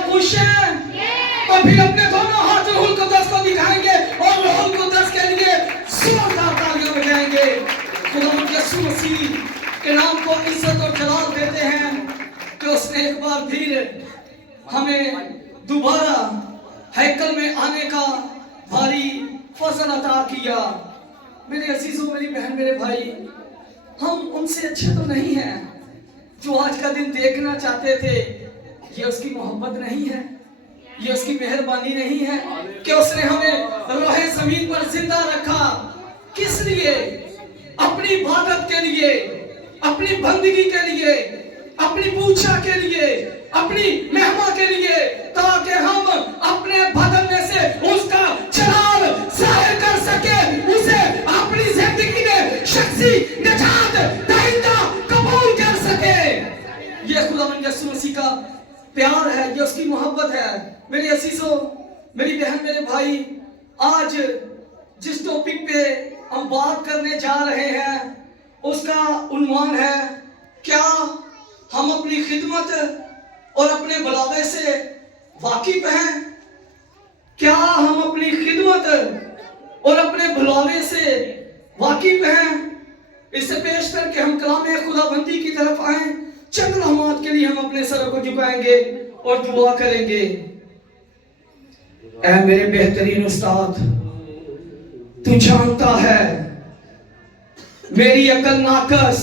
आप खुश हैं? तो फिर अपने दोनों हाथ रूहुल कुद्दस को दिखाएंगे और रूहुल कुद्दस के लिए जोरदार तालियां बजाएंगे। खुदा यीशु मसीह के नाम को इज्जत और जलाल देते हैं कि उसने एक बार फिर हमें दोबारा हैकल में आने का भारी फजल अता किया। मेरे अजीजों, मेरी बहन, मेरे भाई, हम उनसे अच्छे तो नहीं हैं जो आज का दिन देखना चाहते थे। ये उसकी मोहब्बत नहीं है, ये उसकी मेहरबानी नहीं है कि उसने हमें रोहे जमीन पर जिंदा रखा। किस लिए? अपनी इबादत के लिए, अपनी बंदगी के लिए, अपनी पूछा के लिए, अपनी महिमा के लिए, ताकि हम अपने बदन में से उसका जलाल जाहिर कर सके, उसे अपनी जिंदगी में शख्सी निजात दहिंदा कबूल कर सके। ये खुदावंद यीशु मसीह का प्यार है, ये उसकी मोहब्बत है। मेरे अजीजों, मेरी बहन, मेरे भाई, आज जिस टॉपिक पे हम बात करने जा रहे हैं उसका उन्वान है, क्या हम अपनी खिदमत और अपने बुलावे से वाकिफ हैं? क्या हम अपनी खिदमत और अपने बुलावे से वाकिफ हैं? इसे पेश करके हम कलाम खुदाबंदी की तरफ आए। चंद लम्हात के लिए हम अपने सरों को झुकाएंगे और दुआ करेंगे। ऐ मेरे बेहतरीन उस्ताद, तू जानता है मेरी अकल नाकस,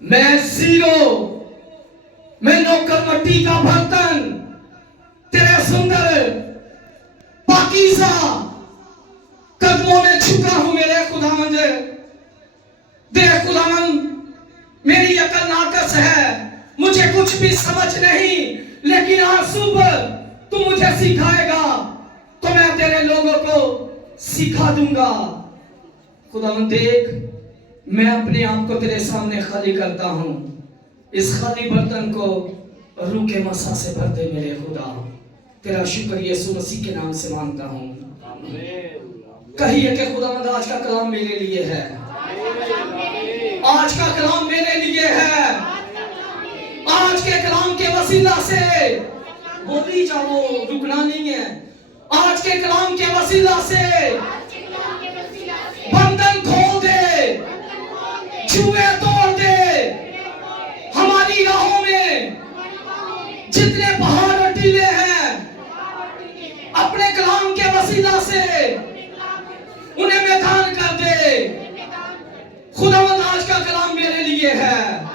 मैं जीरो, मैं नौकर मट्टी का बर्तन, तेरे सुंदर पाकीज़ा कदमों में झुका हूं मेरे खुदावंद। देख खुदावंद, मेरी अकल नाकस है, मुझे कुछ भी समझ नहीं, लेकिन आज सुबह तू मुझे सिखाएगा तो मैं तेरे लोगों को सिखा दूंगा। खुदावंद देख, मैं अपने आप को तेरे सामने खाली करता हूं। इस खाली बर्तन को रूह के मसा से भर दे मेरे खुदा। तेरा शुक्र यीशु मसीह के नाम से मांगता हूं। कहिए कि खुदावंद आज का कलाम मेरे लिए है, आज का कलाम मेरे लिए है। आज के कलाम के वसीला से बोली जाओ, रुकना नहीं है। आज के कलाम के वसीला से बंधन खोल दे, छुए तोड़ दे। हमारी राहों में जितने पहाड़ और टीले हैं, अपने कलाम के वसीला से उन्हें मैदान कर दे। खुदावंद आज का कलाम मेरे लिए है।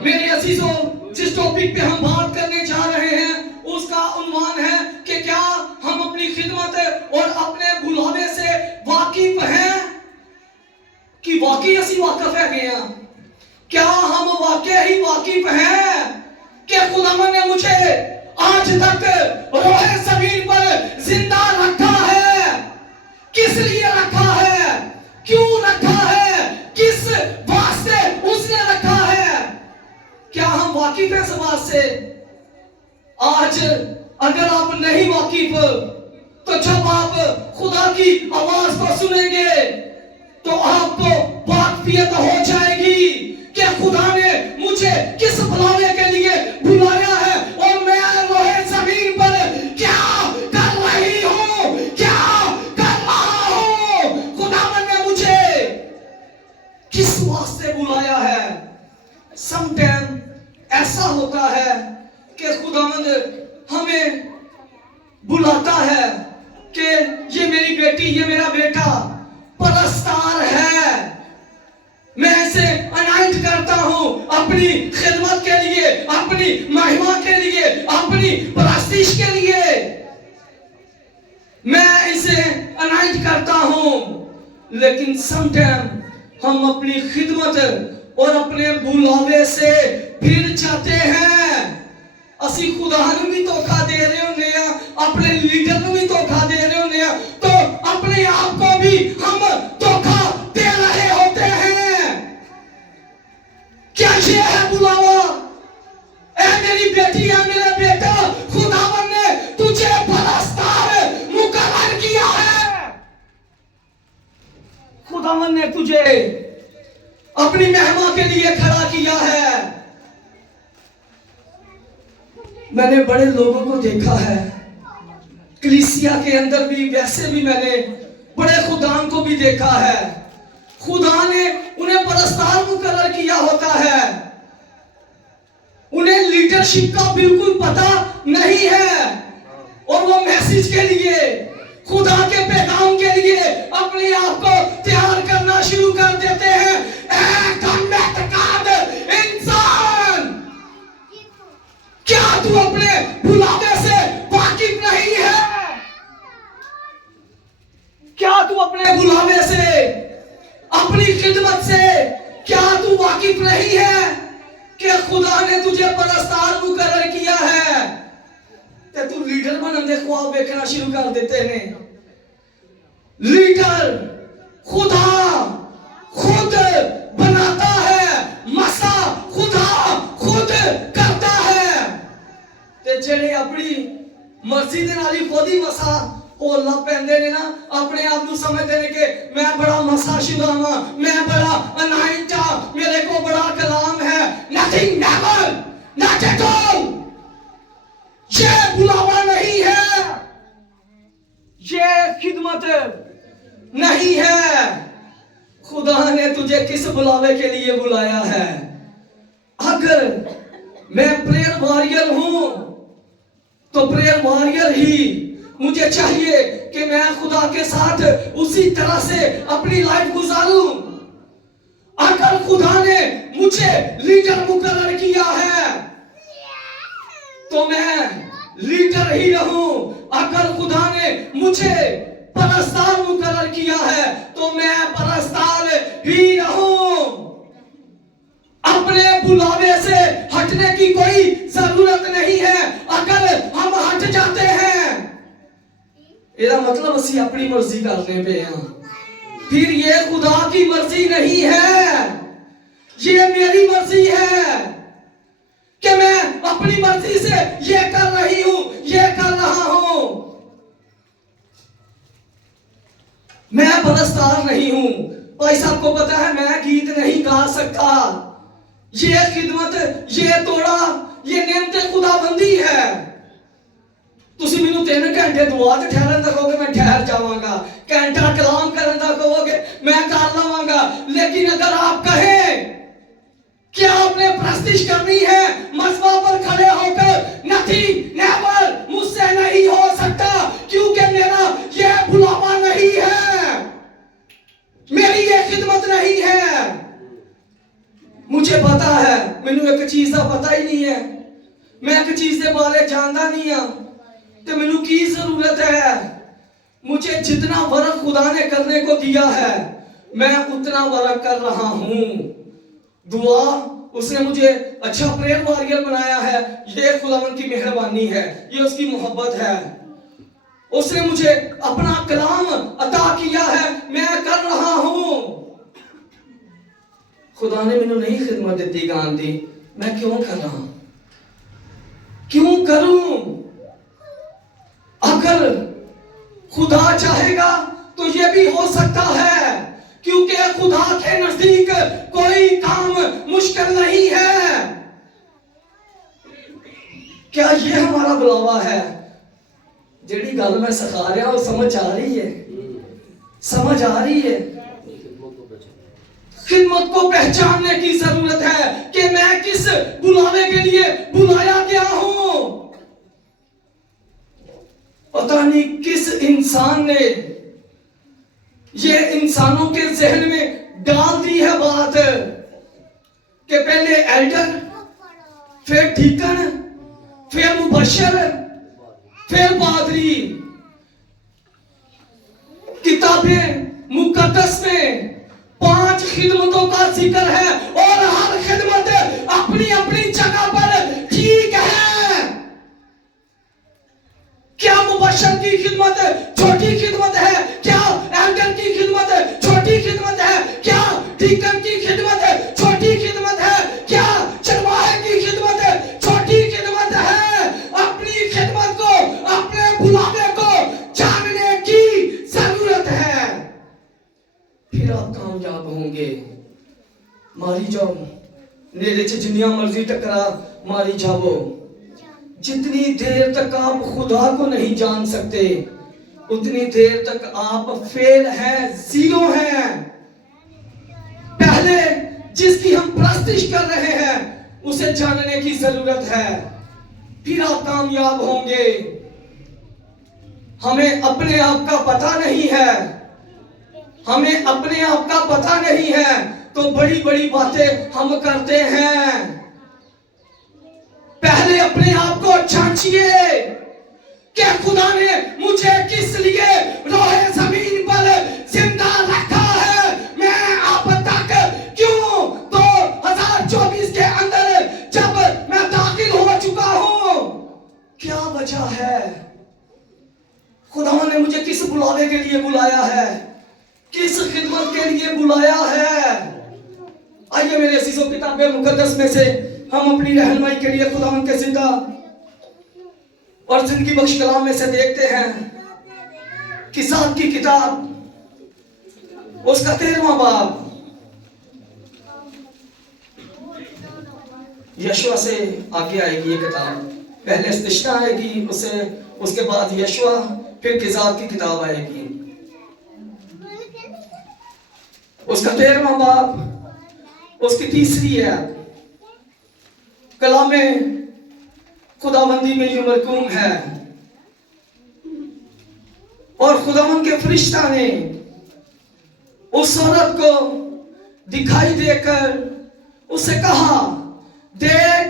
मेरे अजीजों, जिस टॉपिक पे हम बात करने जा रहे हैं उसका उन्वान है कि क्या हम अपनी खिदमत और अपने बुलावे से वाकिफ हैं कि वाकई असी वाकिफ है गया? क्या हम वाकई ही वाकिफ हैं कि खुदावंद ने मुझे आज तक रोहे ज़मीन पर जिंदा रखा है? किस लिए रखा है? क्यों रखा है? किस वास्ते उसने रखा है? क्या हम वाकिफ हैं इस बात से? आज अगर आप नहीं वाकिफ तो जब आप खुदा की आवाज को सुनेंगे तो आपको वाकफियत हो जाएगी कि खुदा ने मुझे किस बुलावे के लिए बुलाया है और मैं रोहे ज़मीन पर क्या कर रही हूं, क्या कर रहा हूं। खुदावंद ने मुझे किस वास्ते बुलाया है। समटाइम ऐसा होता है कि खुदावंद हमें बुलाता है कि ये मेरी बेटी, ये मेरा बेटा परस्तार है, मैं इसे अनाइंट करता हूं अपनी खिदमत के लिए, अपनी महिमा के लिए, अपनी परस्तिश के लिए मैं इसे अनाइंट करता हूं। लेकिन समटाइम हम अपनी खिदमत और अपने बुलावे से फिर जाते हैं। असी खुदा नूं भी धोखा दे रहे होंगे, अपने लीडर नूं भी धोखा दे रहे होंगे, तो अपने आप को भी हम धोखा दे रहे होते हैं। क्या ये है बुलावा? ऐ मेरी बेटी, ऐ मेरा बेटा, खुदावंद ने तुझे परस्तार मुकर्रर किया है। खुदावंद ने तुझे अपनी महिमा के लिए खड़ा किया है। मैंने बड़े लोगों को देखा है, कलीसिया के अंदर भी, वैसे भी मैंने बड़े खुदान को भी देखा है। खुदा ने उन्हें परस्तार मुकर्रर किया होता है, उन्हें लीडरशिप का बिल्कुल पता नहीं है, और वो मैसेज के लिए, खुदा के पैगाम के लिए अपने आप को तैयार करना शुरू कर देते हैं। इंसान, क्या तू अपने बुलावे से वाकिफ नहीं है? क्या तू अपने बुलावे से, अपनी खिदमत से क्या तू वाकिफ नहीं है कि खुदा ने तुझे परस्तार मुकर्रर किया है? ते तू लीडर बनने दे ख्वाब देखना शुरू कर देते हैं। लीडर खुदा खुद बनाता है, मसा खुदा खुद करता है। ते जेड़े अपनी मर्जी दे नाल ही खुद ही मसा होला पैंदे ने ना, अपने आप को समझते हैं कि मैं बड़ा मसाशुदा हां, मैं बड़ा अनाइंट हां, मेरे को बड़ा कलाम है। Nothing, never, not at all. ये बुलावा नहीं है, ये खिदमत नहीं है। खुदा ने तुझे किस बुलावे के लिए बुलाया है? अगर मैं प्रेयर वॉरियर हूं तो प्रेयर वॉरियर ही मुझे चाहिए कि मैं खुदा के साथ उसी तरह से अपनी लाइफ गुजारूं। अगर खुदा ने मुझे लीडर मुकर्रर किया है तो मैं लीडर ही रहूं। अगर खुदा ने मुझे परस्तार मुकर्रर किया है तो मैं परस्तार ही रहूं। अपने बुलावे से हटने की कोई जरूरत नहीं है। अगर हम हट जाते हैं, इसका मतलब असी अपनी मर्जी करने पे हैं, फिर ये खुदा की मर्जी नहीं है, ये मेरी मर्जी है कि मैं अपनी मर्जी से ये कर रही हूं, ये कर रहा हूं। मैं परस्तार नहीं हूं। भाई साहब को पता है मैं गीत नहीं गा सकता, ये खिदमत, ये तोड़ा, ये नेमते खुदाबंदी है। तुसी मैनू 3 घंटे दुआ ते ठहरन दखोगे, मैं ठहर जावांगा। घंटा कलाम करन दा कहोगे, मैं कर लवांगा। लेकिन अगर आप कहें क्या आपने प्रस्तिश करनी है मसवा पर खड़े होकर, नथिंग, नेवर, मुझसे नहीं हो सकता, क्योंकि मेरा ये बुलावा नहीं है, मेरी ये खिदमत नहीं है। मुझे पता है, मैनू एक चीज का पता ही नहीं है, मैं एक चीज के बारे जानता नहीं हां, तो मैनू की जरूरत है? मुझे जितना वर्क खुदा ने करने को दिया है मैं उतना वर्क कर रहा हूं। दुआ, उसने मुझे अच्छा प्रेयर वॉरियर बनाया है, ये खुदावन की मेहरबानी है, ये उसकी मोहब्बत है। उसने मुझे अपना कलाम अता किया है, मैं कर रहा हूं। खुदा ने मैनू नहीं खिदमत दी, गान दी, मैं क्यों कर रहा हूं? क्यों करूं? अगर खुदा चाहेगा तो यह भी हो सकता है, क्योंकि खुदा के नजदीक कोई काम मुश्किल नहीं है। क्या यह हमारा बुलावा है? जेड़ी गल मैं सिखा रहा वो समझ आ रही है? समझ आ रही है? खिदमत को पहचानने की जरूरत है कि मैं किस बुलावे के लिए बुलाया गया हूं। पता नहीं किस इंसान ने ये इंसानों के जहन में डाल दी है बात कि पहले एल्डर, फिर डीकन, फिर मुबशर, फिर पादरी। किताबें मुकद्दस में 5 खिदमतों का जिक्र है और हर खिदमत अपनी अपनी जगह पर ठीक है। क्या मुबशर की खिदमत छोटी खिदमत है? क्या एल्डर की खिदमत छोटी खिदमत है? क्या डीकन की खिदमत छोटी खिदमत है? क्या चरवाहे की खिदमत छोटी खिदमत है? अपनी खिदमत को, अपने बुलावे को जानने की जरूरत है, फिर आप कामयाब होंगे। मारी जाओ, मेरे च जिन्नियां मर्जी टकरा मारी जाओ, जितनी देर तक आप खुदा को नहीं जान सकते उतनी देर तक आप फेल हैं, जीरो हैं। पहले जिसकी हम प्रस्तिश कर रहे हैं उसे जानने की जरूरत है, फिर आप कामयाब होंगे। हमें अपने आप का पता नहीं है, हमें अपने आप का पता नहीं है तो बड़ी बड़ी बातें हम करते हैं। पहले अपने आप को जांचिए कि खुदा ने मुझे किस लिए रोए जमीन पर जिंदा रखा है। मैं अब तक क्यों 2024 के अंदर जब मैं दाखिल हो चुका हूं, क्या वजह है? खुदा ने मुझे किस बुलावे के लिए बुलाया है, किस खिदमत के लिए बुलाया है। आइए मेरे अजीजों, किताब मुकद्दस में से हम अपनी रहनुमाई के लिए खुदा के जिंदा और जिंदगी बख्श कलाम में से देखते हैं किसाब की किताब, उसका 13वां बाब। यशुआ से आगे आएगी ये किताब, पहले इस्तिश्ना आएगी, उसके बाद यशुआ, फिर किताब की किताब आएगी। उसका 13वां बाब, उसकी तीसरी है। कलाम में खुदाबंदी में यूं मरकूम है, और खुदावन के फरिश्ता ने उस औरत को दिखाई देकर उससे कहा, देख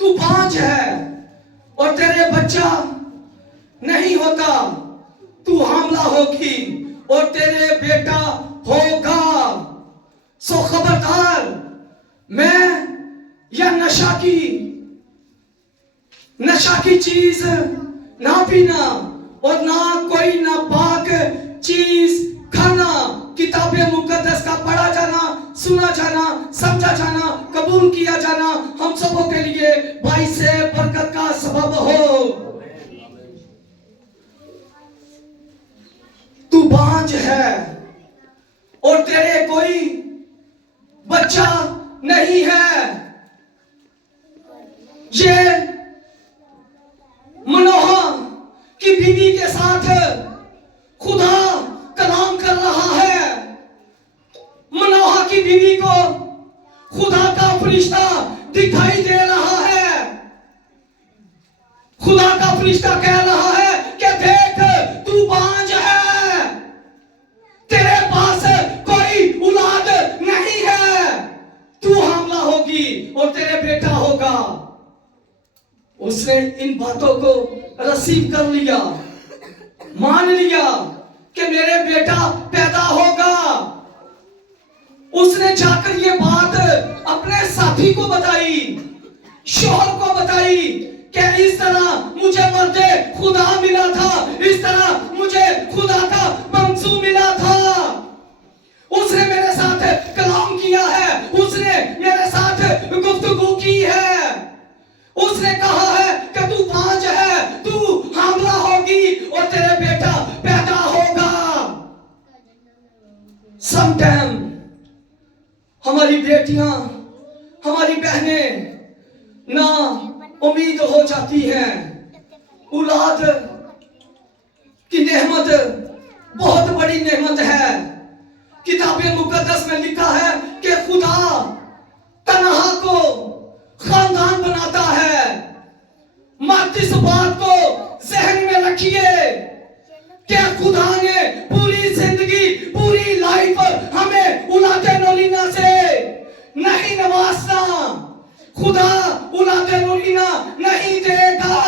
तू बांझ है और तेरे बच्चा नहीं होता, तू हामला होगी और तेरे बेटा होगा। सो खबरदार, मैं या नशा की चीज ना पीना और ना कोई नापाक चीज खाना। किताबे मुकद्दस का पढ़ा जाना, सुना जाना, समझा जाना, कबूल किया जाना हम सबों के लिए भाई से बरकत का सबब हो। तू बांझ है और तेरे कोई बच्चा नहीं है। ये मनोहा की बीवी के साथ खुदा कलाम कर रहा है। मनोहा की बीवी को खुदा का फरिश्ता दिखाई दे रहा है। खुदा का फरिश्ता कह रहा है कि देख तू बांझ है, तेरे पास कोई औलाद नहीं है, तू हामला होगी और तेरे बेटा होगा। उसने इन बातों को रिसीव कर लिया, मान लिया कि मेरे बेटा पैदा होगा। उसने जाकर ये बात अपने साथी को बताई, शौहर को बताई कि इस तरह मुझे मर्दे खुदा मिला था, इस तरह मुझे खुदा का मंसूब मिला था। उसने मेरे साथ कलाम किया है, उसने मेरे साथ गुफ्तगू की है। उसने कहा है कि तू बांझ है, तू हामला होगी और तेरे बेटा पैदा होगा। समटाइम हमारी बेटियां, हमारी बहनें ना उम्मीद हो जाती हैं। औलाद की नेमत बहुत बड़ी नेमत है। किताबे मुकद्दस में लिखा है कि खुदा तन्हा को खानदान बनाता है। मत इस बात को जहन में रखिए कि खुदा ने पूरी जिंदगी, पूरी लाइफ हमें औलादे नौलीना से नहीं नवाजना। खुदा औलादे नौलीना नहीं देगा।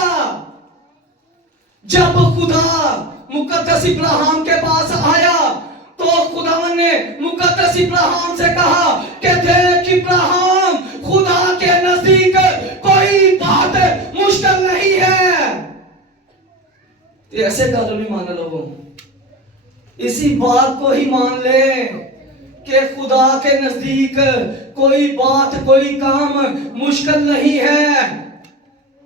जब खुदा मुकद्दस इब्राहिम के पास आया तो खुदावन ने मुकद्दस इब्राहिम से कहा कि देख इब्राहिम, खुदा के नजदीक कोई बात मुश्किल नहीं है। ऐसे गालों नहीं मान लो, इसी बात को ही मान ले कि खुदा के नजदीक कोई बात, कोई काम मुश्किल नहीं है।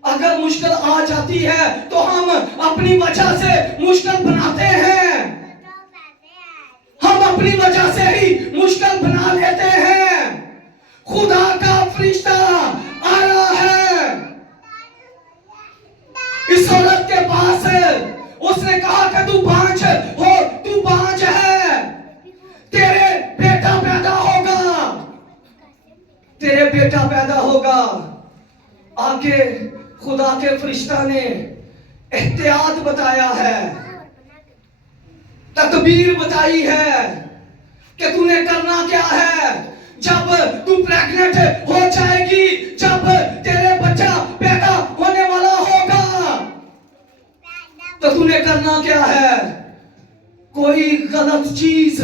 अगर मुश्किल आ जाती है तो हम अपनी वजह से मुश्किल बनाते हैं, हम अपनी वजह से ही मुश्किल बना लेते हैं। खुदा का फरिश्ता आया है उसने कहा कि तू बांझ हो, तू बांझ है, तेरे बेटा पैदा होगा, तेरे बेटा पैदा होगा। आगे खुदा के फरिश्ता ने एहतियात बताया है, तदबीर बताई है कि तूने करना क्या है। जब तू प्रेग्नेंट हो जाएगी, जब तेरे बच्चा पैदा होने वाला होगा, तो तूने करना क्या है, कोई गलत चीज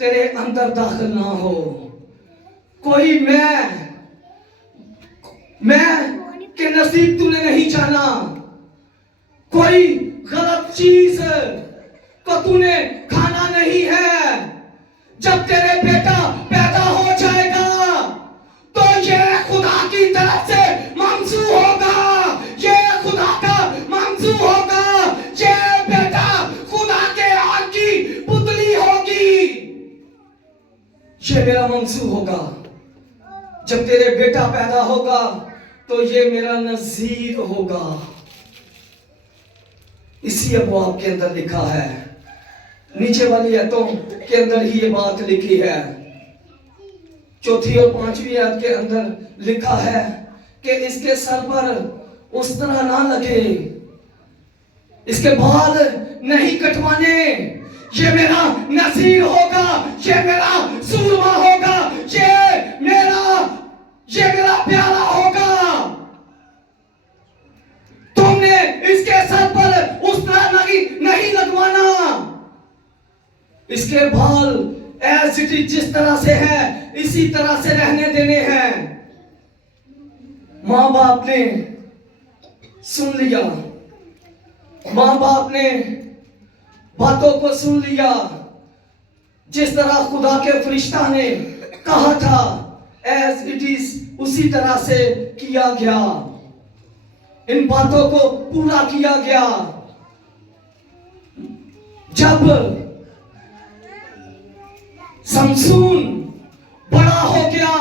तेरे अंदर दाखिल ना हो, कोई मैं के नसीब तूने नहीं जाना, कोई गलत चीज को तूने खाना नहीं है। जब तेरे बेटा पैदा हो जाएगा तो ये खुदा की तरफ से मंजू होगा, ये खुदा का मंजू होगा, ये बेटा खुदा के आग की पुतली होगी, ये मेरा मंजू होगा। जब तेरे बेटा पैदा होगा तो ये मेरा नज़ीर होगा। इसी अबवाब के अंदर लिखा है, नीचे वाली आयतों के अंदर ही ये बात लिखी है। चौथी और पांचवी आयत के अंदर लिखा है कि इसके सर पर उस तरह ना लगे, इसके बाल नहीं कटवाने, ये मेरा नज़ीर होगा, ये मेरा सूरमा होगा, ये मेरा प्यारा होगा। तुमने इसके सर पर उस तरह नहीं लगवाना, इसके बाल एज इट इज जिस तरह से है इसी तरह से रहने देने हैं। माँ बाप ने सुन लिया, माँ बाप ने बातों को सुन लिया, जिस तरह खुदा के फरिश्ता ने कहा था एज इट इज उसी तरह से किया गया, इन बातों को पूरा किया गया। जब शमसून बड़ा हो गया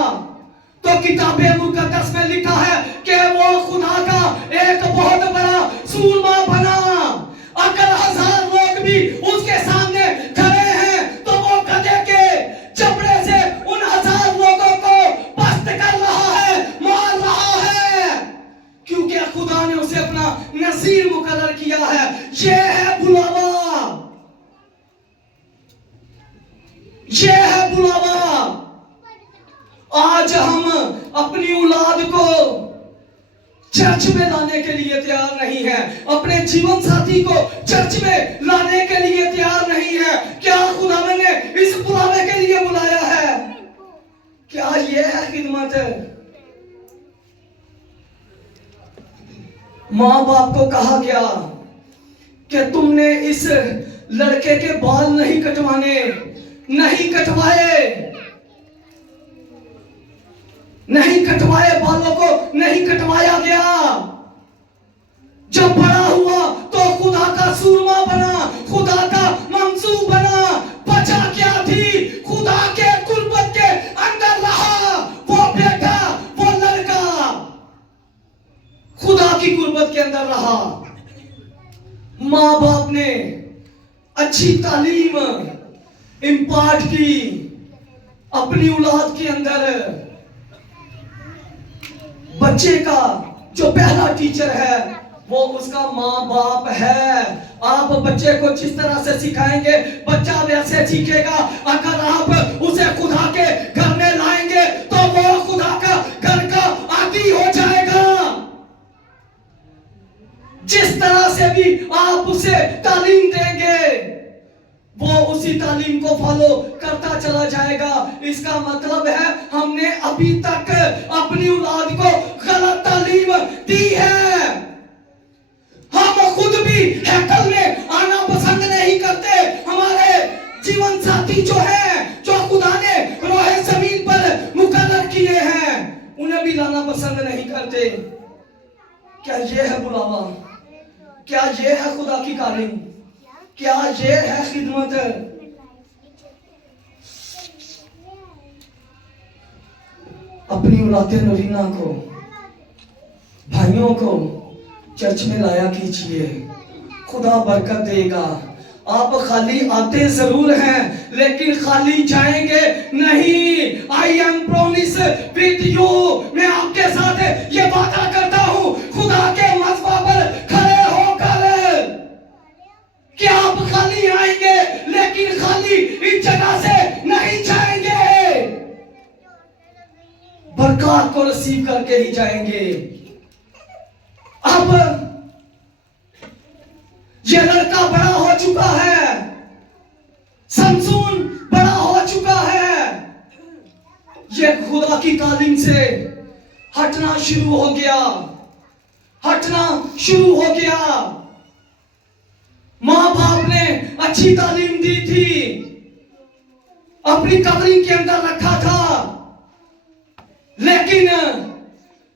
तो किताबे मुकद्दस में लिखा है कि वो खुदा का एक बहुत बड़ा सूरमा बना। अगर 1000 लोग भी उसके सामने खड़े हैं तो वो गधे के चपड़े से उन 1000 लोगों को पस्त कर रहा है, मार रहा है, क्योंकि खुदा ने उसे अपना नज़ीर मुकर्रर किया है। ये है बुलावा, ये है बुलावा। आज हम अपनी औलाद को चर्च में लाने के लिए तैयार नहीं है, अपने जीवन साथी को चर्च में लाने के लिए तैयार नहीं है। क्या खुदा ने इस बुलावे के लिए बुलाया है? क्या ये है खिदमत? माँ बाप को कहा गया कि तुमने इस लड़के के बाल नहीं कटवाने, नहीं कटवाए, नहीं कटवाए, बालों को नहीं कटवाया गया। जब बड़ा हुआ तो खुदा का सूरमा बना, खुदा का मंसूब बना। बचा क्या थी? खुदा के कुर्बत के अंदर रहा वो बेटा, वो लड़का खुदा की कुर्बत के अंदर रहा। माँ बाप ने अच्छी तालीम इम्पार्ट की अपनी औलाद के अंदर। बच्चे का जो पहला टीचर है वो उसका माँ बाप है। आप बच्चे को जिस तरह से सिखाएंगे बच्चा वैसे सीखेगा। अगर आप उसे खुदा के घर में लाएंगे तो वो खुदा का घर का आदी हो जाएगा। जिस तरह से भी आप उसे तालीम देंगे वो उसी तालीम को फॉलो करता चला जाएगा। इसका मतलब है हमने अभी तक अपनी औलाद को गलत तालीम दी है। हम खुद भी हैकल में आना पसंद नहीं करते। हमारे जीवन साथी जो है, जो खुदा ने रोहे जमीन पर मुकर्रर किए हैं, उन्हें भी लाना पसंद नहीं करते। क्या ये है बुलावा? क्या ये है खुदा की तालीम? क्या ये है खिदमत? अपनी औलादे नरीना को, भाइयों को चर्च में लाया कीजिए, खुदा बरकत देगा। आप खाली आते जरूर हैं लेकिन खाली जाएंगे नहीं। I am promise with you, मैं आपके साथ ये वादा करता हूं खुदा के मज़बा पर खड़े होकर कि आप खाली आएंगे लेकिन खाली इस जगह से नहीं जाएंगे, बरकत को रिसीव करके ही जाएंगे। अब ये लड़का बड़ा हो चुका है, समसून बड़ा हो चुका है, ये खुदा की तालीम से हटना शुरू हो गया, हटना शुरू हो गया। माँ बाप ने अच्छी तालीम दी थी, अपनी कवरिंग के अंदर रखा था, लेकिन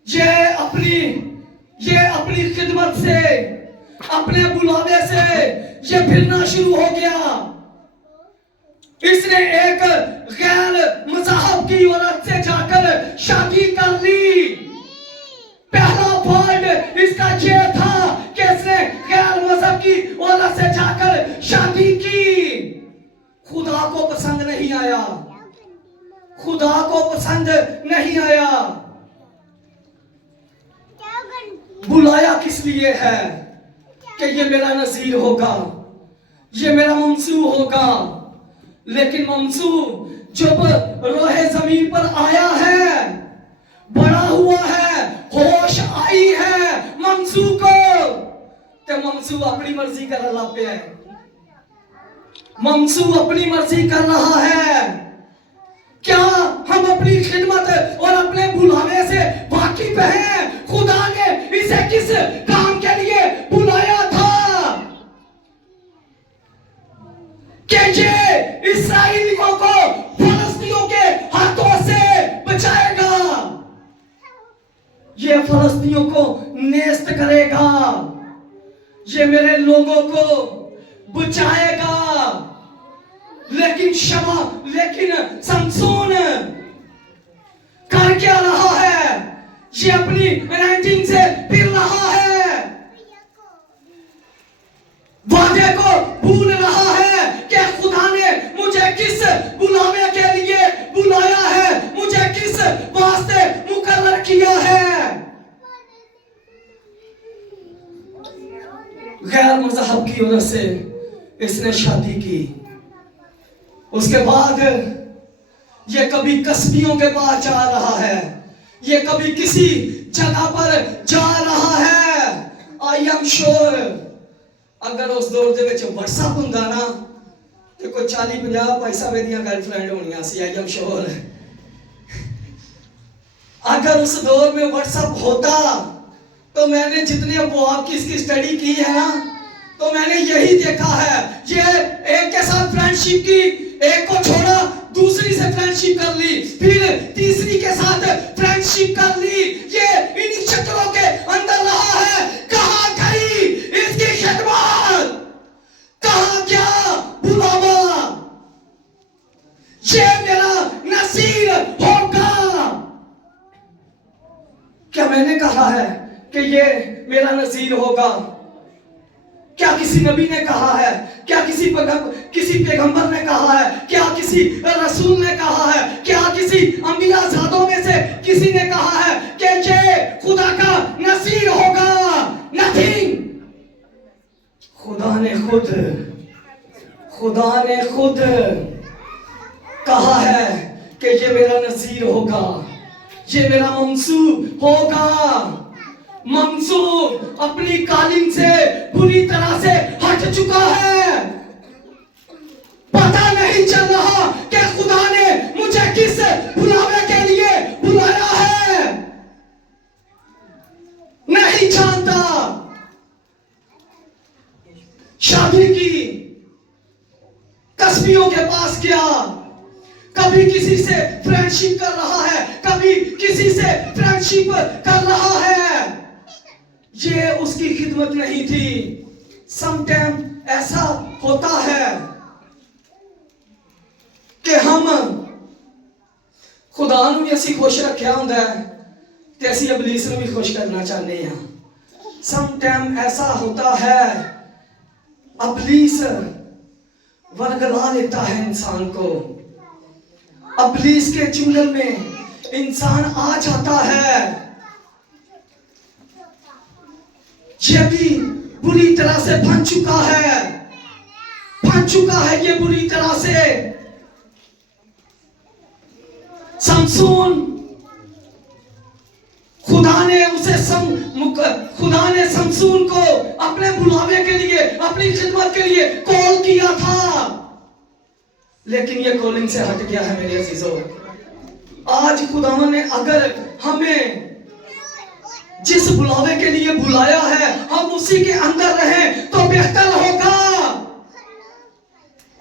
ये अपनी खिदमत से, अपने बुलावे से ये फिरना शुरू हो गया। इसने एक गैर मज़हब की औरत से जाकर शादी कर ली। पहला पॉइंट इसका ये था कि इसने गैर मज़हब की औरत से जाकर शादी की। खुदा को पसंद नहीं आया, खुदा को पसंद नहीं आया। बुलाया किस लिए है कि ये मेरा नज़ीर होगा, ये मेरा ममसू होगा, लेकिन ममसू जब रोहे जमीन पर आया है, बड़ा हुआ है, होश आई है ममसू को, तो ममसू अपनी मर्जी कर रहा है, ममसू अपनी मर्जी कर रहा है। क्या हम अपनी खिदमत और अपने बुलावे से वाकिफ हैं? खुदा ने इसे किस काम के लिए बुलाया था? कि ये इस्राएलियों को फलस्तीनियों के हाथों से बचाएगा, ये फलस्तीनियों को नेस्त करेगा, ये मेरे लोगों को बचाएगा। लेकिन समसून कर क्या रहा है? ये अपनी अनॉइंटिंग से फिर रहा है, वादे को भूल रहा है कि खुदा ने मुझे किस बुलावे के लिए बुलाया है, मुझे किस वास्ते मुकर्रर किया है। गैर मज़हब की वजह से इसने शादी की। उसके बाद ये कभी कस्बियों के पास जा रहा है, ये कभी किसी जगह पर जा रहा है। आई एम श्योर अगर उस दौर दे विच व्हाट्सएप हुंदा ना तो कोई 40-50 पैसा वेदियां गर्लफ्रेंड होनियां सी। आई एम श्योर अगर उस दौर में व्हाट्सएप होता तो मैंने जितने अबवाब की इसकी स्टडी की है ना, तो मैंने यही देखा है। ये एक के साथ फ्रेंडशिप की, एक को छोड़ा दूसरी से फ्रेंडशिप कर ली, फिर तीसरी के साथ फ्रेंडशिप कर ली। ये इन्हीं चक्रों के अंदर रहा है। कहां गई इसकी खिदमत, कहां गया बुलावा? ये मेरा नसीर होगा। क्या मैंने कहा है कि ये मेरा नसीर होगा? क्या किसी नबी ने कहा है? क्या किसी पैगंबर ने कहा है? क्या किसी रसूल ने कहा है? क्या किसी अंबिया ज़ादों में से किसी ने कहा है कि ये खुदा का नसीर होगा? नथिंग। खुदा ने खुद कहा है कि ये मेरा नसीर होगा, ये मेरा ममसू होगा। ममसू अपनी कालीन से बुरी तरह से हट चुका है। पता नहीं चल रहा कि खुदा ने मुझे किस बुलावे के लिए बुलाया है, नहीं जानता। शादी की, कस्बियों के पास गया, कभी किसी से फ्रेंडशिप कर रहा है, कभी किसी से फ्रेंडशिप कर रहा है। ये उसकी खिदमत नहीं थी। समटाइम ऐसा होता है कि हम खुदा नूं भी असीं खुश रखिया हुंदा है ते असीं इबलीस नूं भी खुश करना चाहते हैं। सम टाइम ऐसा होता है, इब्लीस वरगला लेता है इंसान को। इब्लीस के चुंगल में इंसान आ जाता है। ये भी बुरी तरह से फंस चुका है ये बुरी तरह से। शमसून, खुदा ने शमसून को अपने बुलावे के लिए, अपनी खिदमत के लिए कॉल किया था, लेकिन ये कॉलिंग से हट गया है मेरे अजीजों। आज खुदावन ने अगर हमें जिस बुलावे के लिए बुलाया है हम उसी के अंदर रहें तो बेहतर होगा।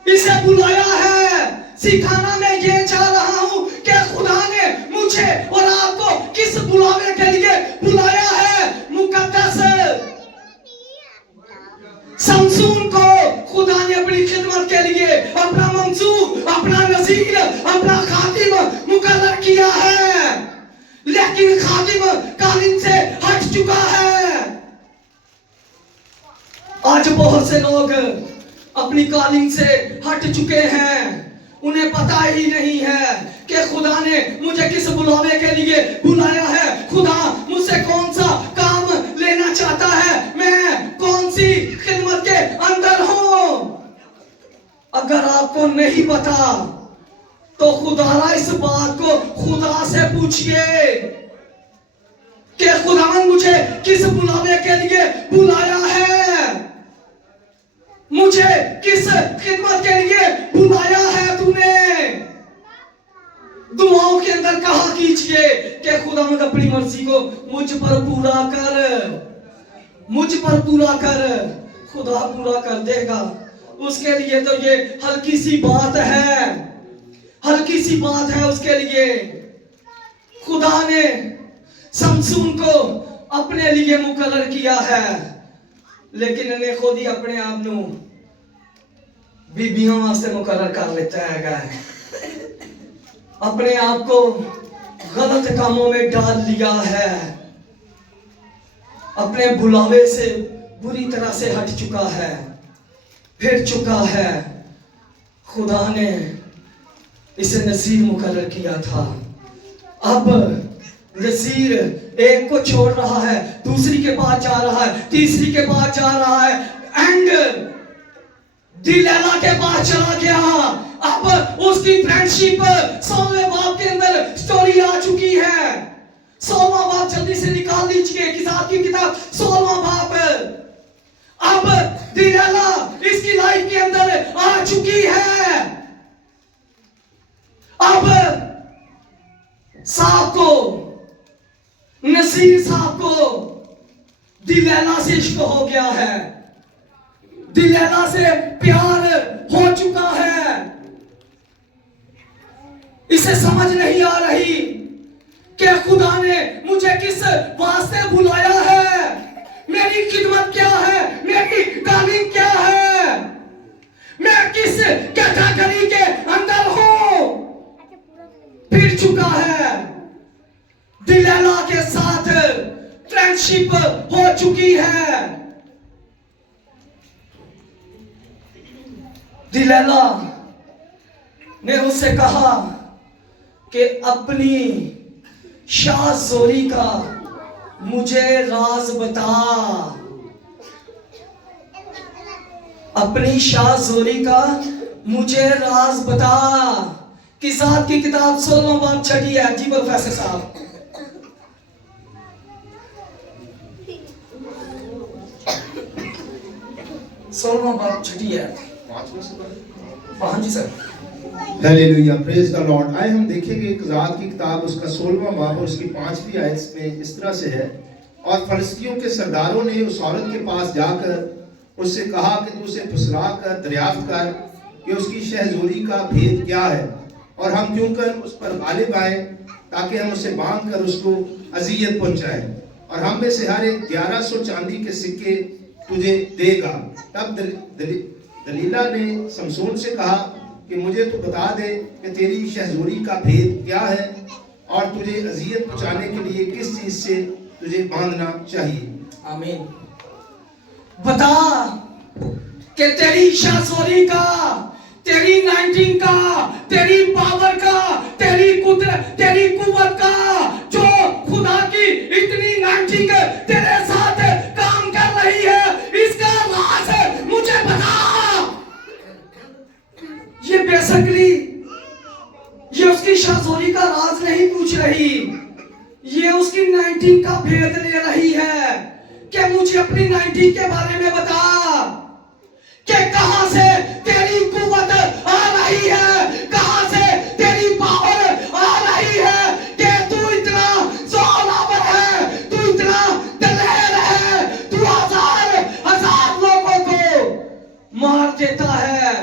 इसे बुलाया है, सिखाना मैं ये चाह रहा हूं कि खुदा ने मुझे और आपको किस बुलावे के लिए बुलाया है। मुकद्दस शमसून को खुदा ने अपनी खिदमत के लिए अपना मंसूब, अपना नजीर, अपना खातिम मुकर्रर किया है, लेकिन खातिम कालीन से हट चुका है। आज बहुत से लोग अपनी कालीन से हट चुके हैं। उन्हें पता ही नहीं है कि खुदा ने मुझे किस बुलावे के लिए बुलाया है, खुदा मुझसे कौन सा काम लेना चाहता है, मैं कौन सी खिदमत के अंदर हूं। अगर आपको नहीं पता तो खुदा इस बात को खुदा से पूछिए कि खुदावन मुझे किस बुलावे के लिए बुलाया है, मुझे किस खिदमत के लिए बुलाया है तूने। दुआओं के अंदर कहा कीजिए कि खुदावन अपनी मर्जी को मुझ पर पूरा कर। खुदा पूरा कर देगा। उसके लिए तो ये हल्की सी बात है उसके लिए। खुदा ने शमसून को अपने लिए मुकर्रर किया है, लेकिन इन्हें खुद ही अपने आप को बीबियों वास्ते मुकर्रर कर लेता है। अपने आप को गलत कामों में डाल लिया है, अपने बुलावे से बुरी तरह से हट चुका है, फिर चुका है। खुदा ने इसे नजीर मुकर्रर किया था। अब नजीर एक को छोड़ रहा है, दूसरी के पास जा रहा है, तीसरी के पास जा रहा है, एंड दिलैला के पास चला गया। अब उसकी फ्रेंडशिप 16वें बाब के अंदर स्टोरी आ चुकी है। 16वां बाब जल्दी से निकाल लीजिए, किताब की किताब 16वां बाब। अब दिलैला इसकी लाइफ के अंदर आ चुकी है। अब साहब को, नसीर साहब को दिलैला से इश्क हो गया है, दिलैला से प्यार हो चुका है। इसे समझ नहीं आ रही कि खुदा ने मुझे किस वास्ते बुलाया है, मेरी खिदमत क्या है, मेरी तालीम क्या है, मैं किस कैटेगरी के अंदर हूं। फिर चुका है, दिलैला के साथ फ्रेंडशिप हो चुकी है। दिलैला ने उससे कहा कि अपनी शाहज़ोरी का मुझे राज बता, अपनी शाहज़ोरी का मुझे राज बता। किसाब की किताब 16वां बाब 6 है। जी प्रोफेसर साहब, सोलहवां बाब 6 है। हाँ जी सर। हालेलुया, प्रेज द लॉर्ड। आए हम देखेंगे क़ज़ात की किताब उसका 16वां बाब और उसकी 5वीं आयत में इस तरह से है। और फलस्तियों के सरदारों ने उस औरत के पास जाकर उससे कहा कि तू उसे फुसला कर दरियाफ्त कर कि उसकी शहज़ोरी का भेद क्या है, और हम क्यों कर उस पर गालिब आए ताकि हम उसे बांध कर उसको अजियत पहुंचाएं, और हम में से हर एक 1100 चांदी के सिक्के तुझे देगा। तब दलीला ने शमसून से कहा कि मुझे तो बता दे कि तेरी शहज़ोरी का भेद क्या है और तुझे अजियत पहुंचाने के लिए किस चीज़ से तुझे बांधना चाहिए। आमीन। बता कि तेरी शासोरी का, तेरी 19 का, तेरी पावर का, तेरी कुदरत, तेरी कुव्वत का, जो खुदा की इतनी 19 तेरे साथ काम कर रही है, इसका राज मुझे बता। ये बेसिकली ये उसकी शासोरी का राज नहीं पूछ रही, ये उसकी 19 का भेद ले रही है कि मुझे अपनी 19 के बारे में बता कि कहां से तेरी कुव्वत आ रही है, कहां से तेरी पावर आ रही है कि तू इतना जोरावर है, तू इतना दलेर है, तू हजार हजार लोगों को मार देता है।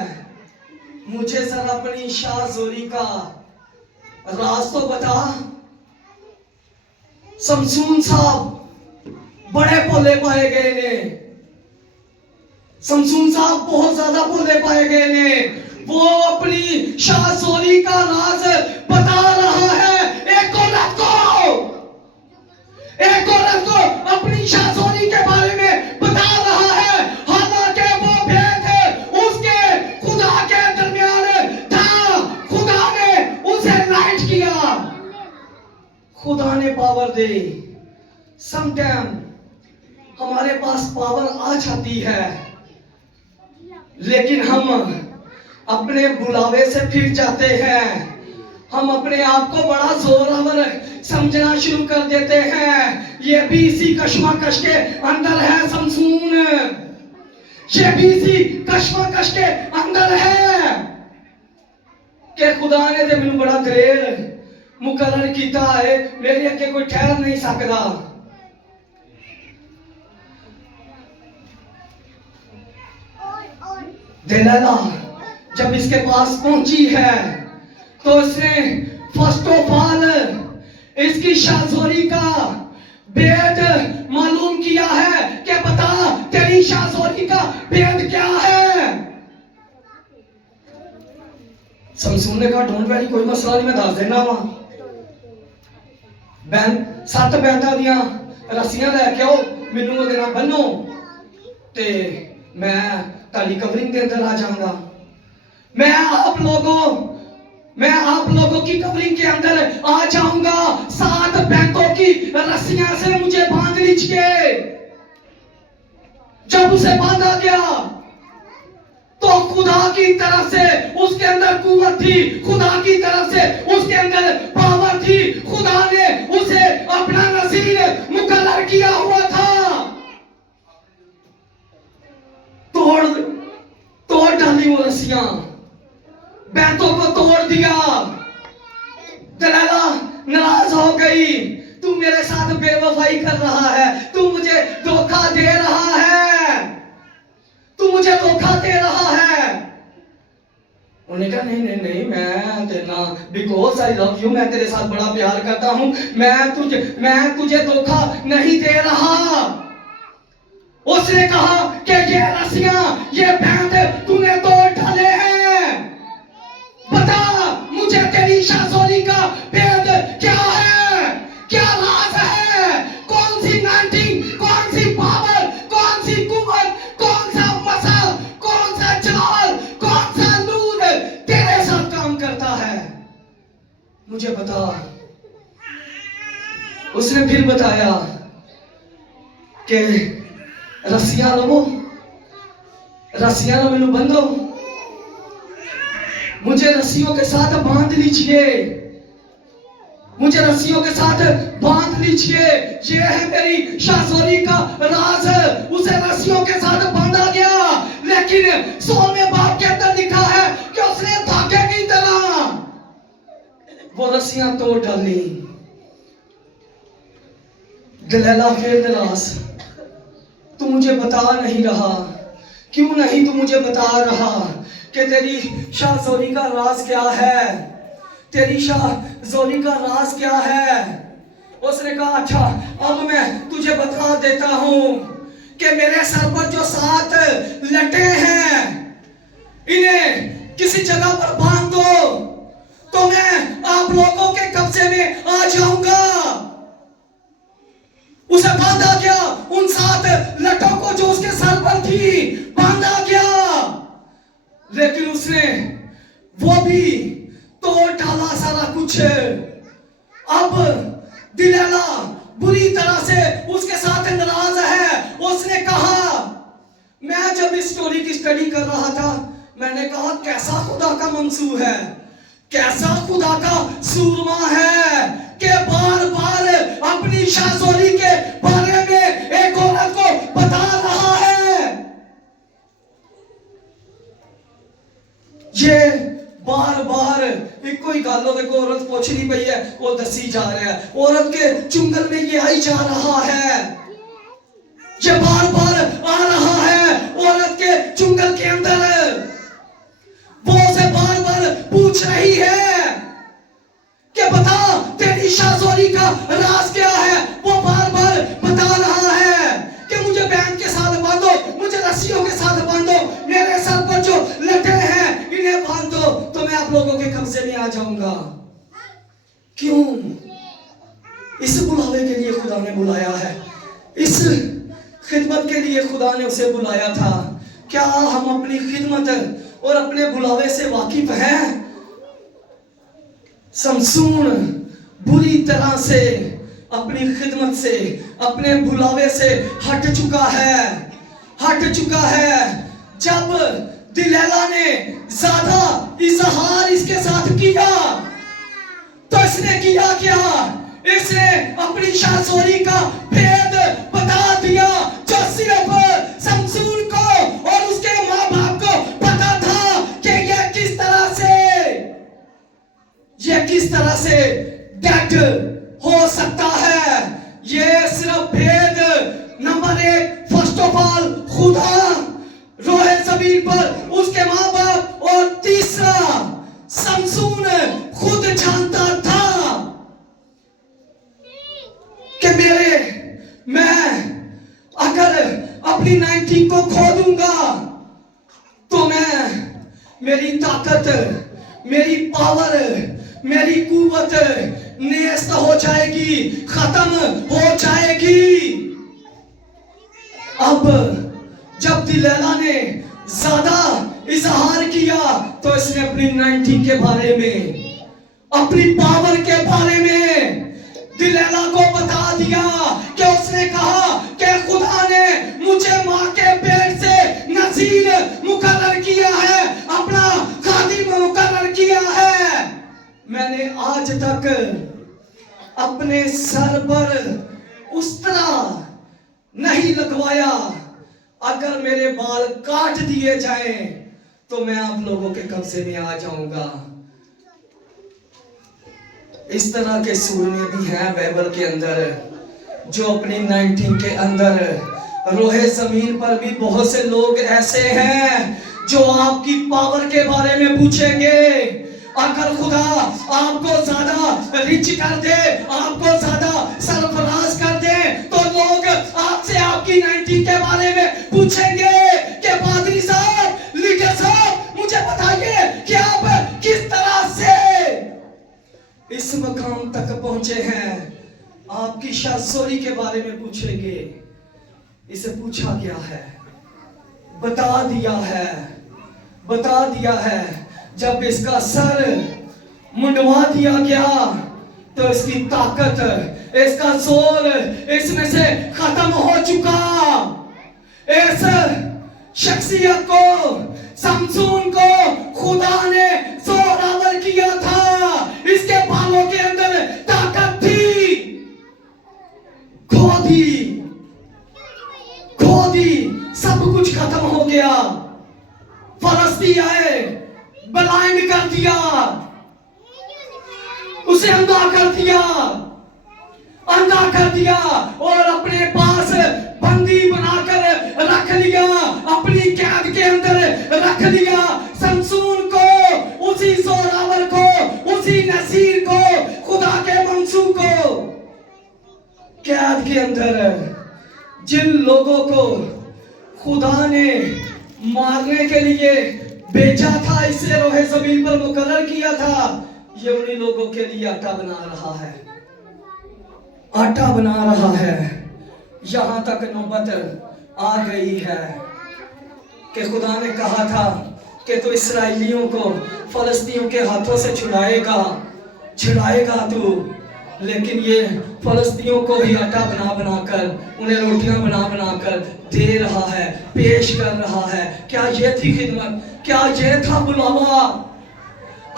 मुझे जरा अपनी शाहजोरी का राज तो बता। शमसून साहब बड़े भोले पाए गए ने, शमसून साहब बहुत ज्यादा भोले पाए गए ने। वो अपनी शाहजोरी का राज बता रहा है एक औरत को अपनी शाहजोरी के बारे में बता रहा है, हालांकि वो भेद उसके खुदा के दरमियान था। खुदा ने उसे लाइट किया, खुदा ने पावर दी। समटाइम हमारे पास पावर आ जाती है, लेकिन हम अपने बुलावे से फिर जाते हैं। हम अपने आप को बड़ा जोरावर समझना शुरू कर देते हैं। ये भी इसी कश्मकश के अंदर है शमसून, ये भी इसी कश्मकश के अंदर है कि खुदा ने तो मैनू बड़ा दलेर मुकर्रर किया है, मेरे अगे कोई ठहर नहीं सकता। दलाला जब इसके पास पहुंची है तो इसने फर्स्ट ऑफ ऑल इसकी शाहजोरी का भेद मालूम किया है कि बता तेरी शाहजोरी का भेद क्या है। शमसून ने कहा डोंट वरी, कोई मसला नहीं, मैं दस देना वा। बैंड 7 बैंडां दियां रस्सियां लैके आओ, मैनू ओहदे नाल बन्नो ते मैं ताली कवरिंग के अंदर आ जाऊंगा। मैं आप लोगों की कवरिंग के अंदर आ जाऊंगा। 7 बैंकों की रस्सियां से मुझे बांध लीजिए। जब उसे बांधा गया तो खुदा की तरफ से उसके अंदर कुव्वत थी, खुदा की तरफ से उसके अंदर पावर थी। खुदा ने उसे अपना नसीर मुकर्रर किया हुआ था। तोड़ डाली वो रस्सियां, बैंतों को तोड़ दिया। दलाला नाराज हो गई, तू मेरे साथ बेवफाई कर रहा है, तू मुझे धोखा दे रहा है, तू मुझे धोखा दे रहा है। उन्होंने कहा नहीं नहीं नहीं, मैं तेरा बिकॉज आई लव यू, मैं तेरे साथ बड़ा प्यार करता हूं, मैं तुझे धोखा नहीं दे रहा। उसने कहा कि ये रस्सियां, ये बैंड तूने तोड़ डाले हैं, बता मुझे तेरी शाहजोरी का भेद क्या है, क्या राज है, कौन सी 19, कौन सी पावर, कौन सी कुव्वत, कौन सा मसल, कौन सा जलाल, कौन सा नूर तेरे साथ काम करता है, मुझे बता। उसने फिर बताया कि रस्सियां लो, रस्सियां लो, मैनू बंधो, मुझे रस्सियों के साथ बांध लीजिए, मुझे रस्सियों के साथ बांध लीजिए। ये है मेरी शाहजोरी का राज। उसे रस्सियों के साथ बांधा गया, लेकिन 16वें बाब के अंदर लिखा है कि उसने धागे की तरह वो रस्सियां तोड़ डाली। दलाला फिर दलास, तू मुझे बता नहीं रहा, क्यों नहीं तू मुझे बता रहा कि तेरी शाहजोरी का राज क्या है, तेरी शाहजोरी का राज क्या है। उसने कहा अच्छा अब मैं तुझे बता देता हूं कि मेरे सर पर जो 7 लटे हैं, इन्हें किसी जगह पर बांध दो तो मैं आप लोगों के कब्जे में आ जाऊंगा। उसे बांधा गया, उन 7 लटों को जो उसके सर पर थी बांधा गया। लेकिन उसने वो भी तोड़ डाला सारा कुछ। अब दिलैला बुरी तरह से उसके साथ नाराज है। उसने कहा, मैं जब इस स्टोरी की स्टडी कर रहा था, मैंने कहा कैसा खुदा का मंसूर है, कैसा खुदा का सूरमा है कि बार बार अपनी शासोरी के बारे में एक औरत को बता रहा है। ये बार बार एक कोई गालों देखो औरत पोछनी पई है, वो दसी जा रहा है, औरत के चुंगल में ये आई जा रहा है, ये बार बार आ रहा है औरत के चुंगल के अंदर। वो उसे बार बार पूछ रही है कि बता तेरी शासोरी का राज क्या है। वो बार बार बता रहा है कि मुझे बैंड के साथ बांधो, मुझे रस्सियों के साथ बांधो, मेरे सर पर जो लटे हैं इन्हें बांधो तो मैं आप लोगों के कब्जे में आ जाऊंगा। क्यों? इस बुलावे के लिए खुदा ने बुलाया है, इस खिदमत के लिए खुदा ने उसे बुलाया था। क्या हम अपनी खिदमत और अपने बुलावे से वाकिफ हैं? समसून बुरी तरह से अपनी खिदमत से, अपने बुलावे से हट चुका है। जब दिलैला ने ज्यादा इजहार इसके साथ किया तो इसने किया क्या? इसने अपनी शासोरी का भेद बता दिया जो सिर्फ समसून को और उसके माँ बाप को पता था कि यह किस तरह से डेड हो सकता है। यह सिर्फ भेद नंबर 1 फर्स्ट ऑफ ऑल खुदा रोहे ज़मीन पर उसके माँ बाप, और तीसरा समसून खुद जानता था कि मैं अगर अपनी 19 को खो दूंगा तो मेरी ताकत, मेरी पावर, मेरी कुवत नेस्त हो जाएगी, खत्म हो जाएगी। अब जब दिलैला ने ज्यादा इजहार किया तो इसने अपनी 19 के बारे में, अपनी पावर के बारे में दिलैला को बता दिया कि उसने कहा कि खुदा ने मुझे मां के पेट से नजीर मुकर्रर किया है, अपना खादिम मुकर्रर किया है। मैंने आज तक अपने सर पर उस्तरा नहीं लगवाया। अगर मेरे बाल काट दिए जाएं तो मैं आप लोगों के कब्जे में आ जाऊंगा। इस तरह के सूरमे भी हैं बाइबल के अंदर, जो अपनी 19 के अंदर, रोहे जमीन पर भी बहुत से लोग ऐसे हैं जो आपकी पावर के बारे में पूछेंगे। अगर खुदा आपको ज्यादा रिच कर दे, आपको ज्यादा सरफराज कर दे, तो लोग आपसे आपकी 19 के बारे में पूछेंगे कि पादरी साहब, लीडर साहब, मुझे बताइए कि आप किस तरह से इस मकाम तक पहुंचे हैं। आपकी शासोरी के बारे में पूछेंगे। इसे पूछा गया है, बता दिया है। जब इसका सर मुंडवा दिया गया तो इसकी ताकत, इसका जोर इसमें से खत्म हो चुका। इस शख्सियत को, समसून को खुदा ने जोरावर किया था। इसके बालों के अंदर ताकत थी, खो दी, सब कुछ खत्म हो गया। फलस्ती आए, ब्लाइंड कर दिया, उसे अंधा कर दिया और अपने पास बंदी बनाकर रख लिया, अपनी कैद के अंदर रख लिया। समसून को, उसी जोरावर को, उसी नसीर को, खुदा के मंसूर को कैद के अंदर। जिन लोगों को खुदा ने मारने के लिए भेजा था, इसे रोहे जमीन पर मुकर्रर किया था, ये उन्हीं लोगों के लिए आटा बना रहा है। यहाँ तक नौबत आ गई है कि खुदा ने कहा था कि तू इसराइलियों को फलस्तीनियों के हाथों से छुड़ाएगा तू, लेकिन ये फलस्तीनियों को भी आटा बना बना कर, उन्हें रोटियां बना बना कर दे रहा है, पेश कर रहा है। क्या ये थी खिदमत? क्या ये था बुलावा?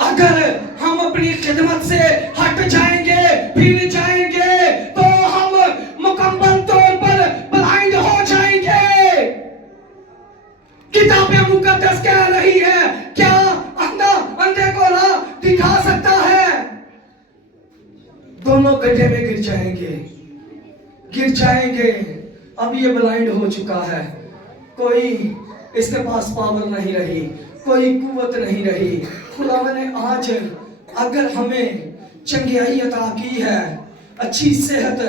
अगर हम अपनी खिदमत से हट जाएंगे, फिर जाएंगे, तो हम मुकम्मल तौर पर ब्लाइंड हो जाएंगे। किताबें मुकद्दस कह रही है, क्या अंधा अंधे को राह दिखा सकता है? दोनों गड्ढे में गिर जाएंगे। अब ये ब्लाइंड हो चुका है, कोई इसके पास पावर नहीं रही, कोई कुव्वत नहीं रही। खुदा ने आज अगर हमें चंगियाई अता की है, अच्छी सेहत,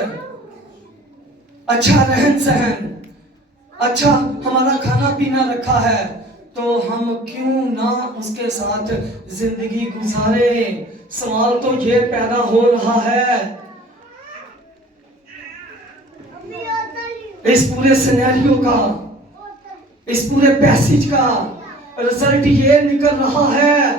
अच्छा रहन सहन, अच्छा हमारा खाना पीना रखा है, तो हम क्यों ना उसके साथ जिंदगी गुजारे? सवाल तो ये पैदा हो रहा है। इस पूरे सिनेरियो का, इस पूरे पैसेज का रिजल्ट ये निकल रहा है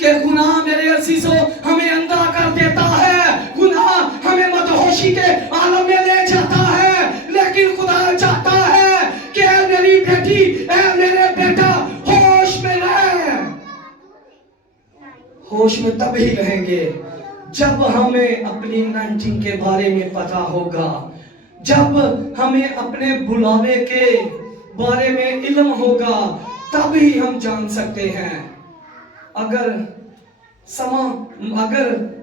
कि गुनाह मेरे अजीजों हमें अंधा कर देता है, गुनाह हमें मदहोशी के आलम में ले जाता है, लेकिन खुदा चाहता है कि ऐ मेरी बेटी, ऐ मेरे बेटा, होश में रहे। होश में तभी रहेंगे जब हमें अपनी अनॉइंटिंग के बारे में पता होगा, जब हमें अपने बुलावे के बारे में इल्म होगा, तभी हम जान सकते हैं। अगर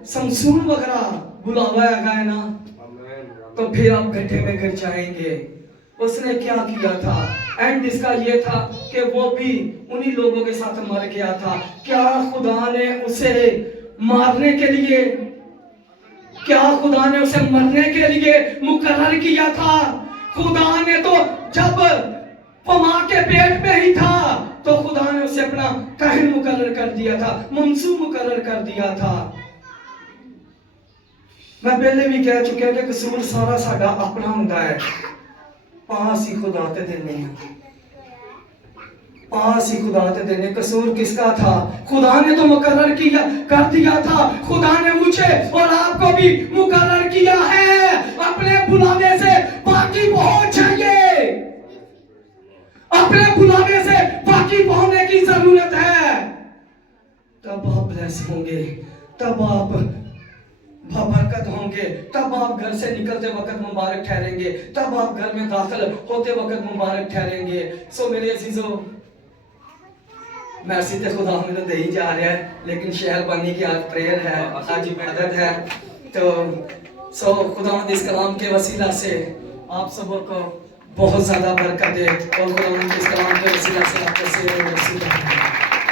समसून वगैरह बुलावा गया ना, तो फिर आप गड्ढे में गिर जाएंगे। उसने क्या किया था? एंड इसका ये था कि वो भी उन्हीं लोगों के साथ मर गया था। क्या खुदा ने उसे मारने के लिए, क्या खुदा ने उसे मरने के लिए मुकर्रर किया था? खुदा ने तो जब वो मां के पेट में ही था, तो खुदा ने उसे अपना काहिन मुकर्रर कर दिया था, मंसूब मुकर्रर कर दिया था। मैं पहले भी कह चुका कि कसूर सारा साडा अपना हुंदा है। पास ही खुदा ते देने हैं, पास ही खुदा ते देने। कसूर किसका था? खुदा ने तो मुकर्रर किया कर दिया था। खुदा ने मुझे और आपको भी मुकर्रर किया है। अपने बुलावे से बाकी पहुंच जाइए, अपने बुलावे से बाकी पहुंचने की जरूरत है। तब आप ब्लेस होंगे, तब आप बरकत होंगे, तब आप घर से निकलते वक्त मुबारक ठहरेंगे, तब आप घर में दाखिल होते वक्त मुबारक ठहरेंगे। सो मेरे अजीजों, मैसेज तो खुदा हमें दे ही जा रहा है, लेकिन शहर बनने की आज प्रेयर है, आज इबादत है। तो सो खुदा इस कलाम के वसीला से आप सबों को बहुत ज्यादा बरकत दे, और खुदा इस कलाम के वसीला से आपको